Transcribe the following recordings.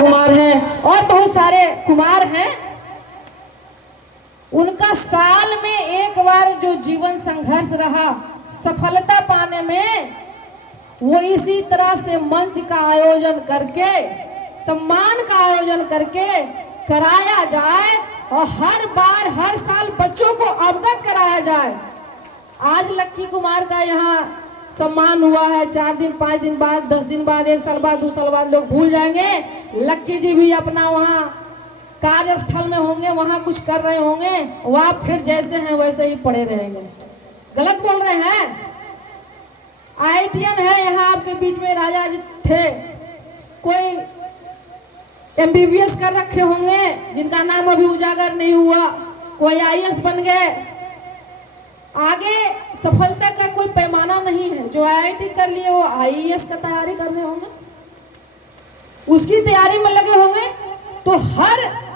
कुमार हैं और बहुत सारे कुमार हैं। उनका साल में एक बार जो जीवन संघर्ष रहा सफलता पाने में, वो इसी तरह से मंच का आयोजन करके, सम्मान का आयोजन करके कराया जाए और हर बार हर साल बच्चों को अवगत कराया जाए। आज लक्की कुमार का यहाँ सम्मान हुआ है, 4 दिन 5 दिन बाद, 10 दिन बाद, 1 साल बाद, 2 साल बाद लोग भूल जाएंगे। लक्की जी भी अपना वहाँ कार्यस्थल में होंगे, वहाँ कुछ कर रहे होंगे, वह फिर जैसे हैं वैसे ही पड़े रहेंगे। गलत बोल रहे हैं। IITian है यहाँ आपके बीच में, राजा जी थे, कोई MBBS कर रखे होंगे जिनका नाम अभी उजागर नहीं हुआ, कोई IAS बन गए। आगे सफलता का कोई पैमाना नहीं है। जो IIT कर लिए वो IAS का तैयारी कर रहे होंगे, उसकी तैयारी में लगे होंगे, तो हर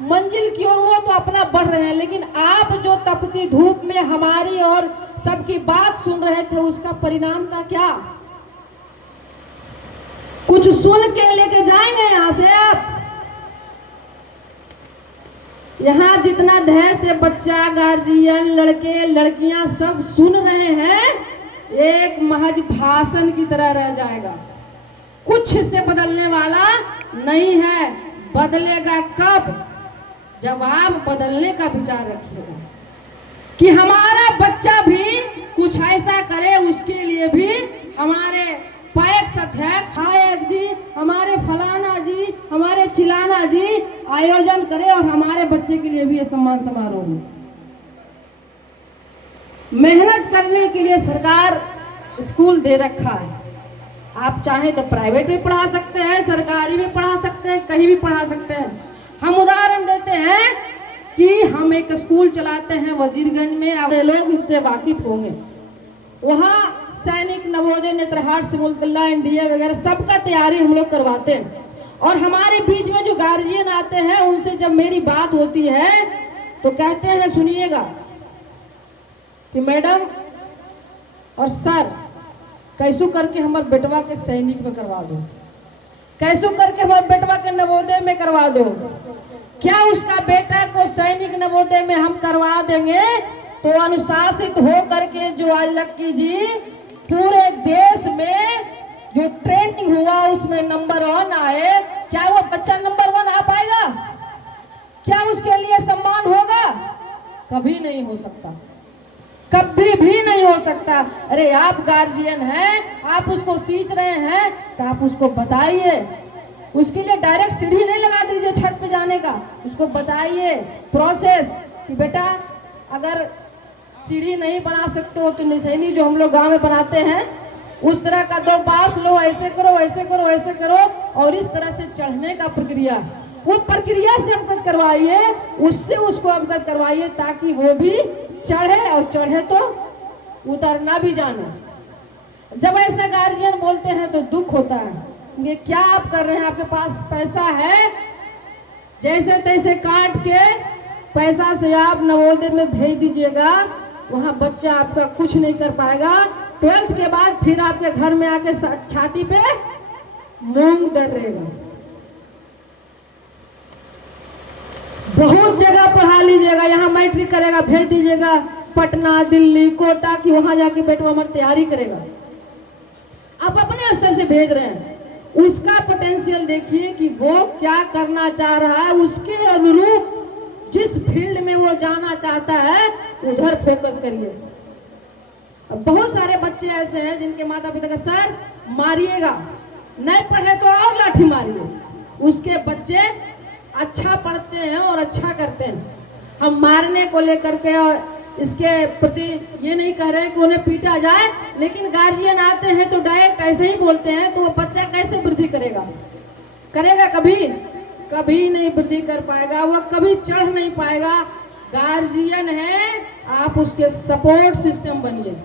मंजिल की ओर वो तो अपना बढ़ रहे हैं। लेकिन आप जो तपती धूप में हमारी और सबकी बात सुन रहे थे, उसका परिणाम का क्या? कुछ सुन के लेके जाएंगे यहां से आप? यहाँ जितना धैर्य से बच्चा, गार्जियन, लड़के लड़कियां सब सुन रहे हैं, एक महज भाषण की तरह रह जाएगा। कुछ से बदलने वाला नहीं है। बदलेगा कब? जब आप बदलने का विचार रखिएगा कि हमारा बच्चा भी कुछ ऐसा करे, उसके लिए भी हमारे पैक्स अध्यक्ष नायक जी, हमारे फलाना जी, हमारे चिलाना जी आयोजन करे और हमारे बच्चे के लिए भी ये सम्मान समारोह हो। मेहनत करने के लिए सरकार स्कूल दे रखा है। आप चाहें तो प्राइवेट भी पढ़ा सकते हैं, सरकारी भी पढ़ा सकते हैं, कहीं भी पढ़ा सकते हैं। हम उदाहरण देते हैं कि हम एक स्कूल चलाते हैं वजीरगंज में, आप लोग इससे वाकिफ होंगे। वहाँ सैनिक, नवोदय, नेत्रहाट, सिमुलतल्ला, NDA वगैरह सबका तैयारी हम लोग करवाते हैं। और हमारे बीच में जो गार्जियन आते हैं, उनसे जब मेरी बात होती है तो कहते हैं, सुनिएगा कि मैडम और सर, कैसो करके हमारे बेटवा के सैनिक में करवा दो, कैसो करके हमारे बेटवा के नवोदय में करवा दो। क्या उसका बेटा को सैनिक नवोदय में हम करवा देंगे तो अनुशासित हो करके जो आज लक्की जी पूरे देश में जो ट्रेनिंग हुआ उसमें नंबर 1 आए, क्या वो बच्चा नंबर 1 आ पाएगा? क्या उसके लिए सम्मान होगा? कभी नहीं हो सकता, कभी भी नहीं हो सकता। अरे आप गार्जियन हैं, आप उसको सींच रहे हैं तो आप उसको बताइए। उसके लिए डायरेक्ट सीढ़ी नहीं लगा दीजिए छत पे जाने का, उसको बताइए प्रोसेस कि बेटा अगर सीढ़ी नहीं बना सकते हो तो निशानी जो हम लोग गांव में बनाते हैं उस तरह का 2 बांस लो, ऐसे करो, ऐसे करो, ऐसे करो, और इस तरह से चढ़ने का प्रक्रिया, वो प्रक्रिया से अवगत करवाइए, उससे उसको अवगत करवाइए ताकि वो भी चढ़े, और चढ़े तो उतरना भी जाने। जब ऐसा गार्जियन बोलते हैं तो दुख होता है। ये क्या आप कर रहे हैं? आपके पास पैसा है, जैसे तैसे काट के पैसा से आप नवोदय में भेज दीजिएगा, वहाँ बच्चा आपका कुछ नहीं कर पाएगा। 12th के बाद फिर आपके घर में आके छाती पे मूंग दर्रेगा। बहुत जगह पढ़ा लीजिएगा, यहाँ मैट्रिक करेगा, भेज दीजिएगा पटना, दिल्ली, कोटा की, वहां जाके बेटा हमारी तैयारी करेगा। आप अपने स्तर से भेज रहे हैं, उसका पोटेंशियल देखिए कि वो क्या करना चाह रहा है, उसके अनुरूप जिस फील्ड में वो जाना चाहता है उधर फोकस करिए। अब बहुत सारे बच्चे ऐसे हैं जिनके माता पिता का सर मारिएगा, नहीं पढ़े तो और लाठी मारिए। उसके बच्चे अच्छा पढ़ते हैं और अच्छा करते हैं। हम मारने को लेकर के और इसके प्रति ये नहीं कह रहे कि उन्हें पीटा जाए, लेकिन गार्जियन आते हैं तो डायरेक्ट ऐसे ही बोलते हैं, तो वो बच्चा कैसे वृद्धि करेगा? करेगा? कभी नहीं वृद्धि कर पाएगा, वो कभी चढ़ नहीं पाएगा। गार्जियन है, आप उसके सपोर्ट सिस्टम बनिए।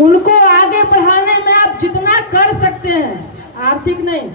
उनको आगे बढ़ाने में आप जितना कर सकते हैं, आर्थिक नहीं,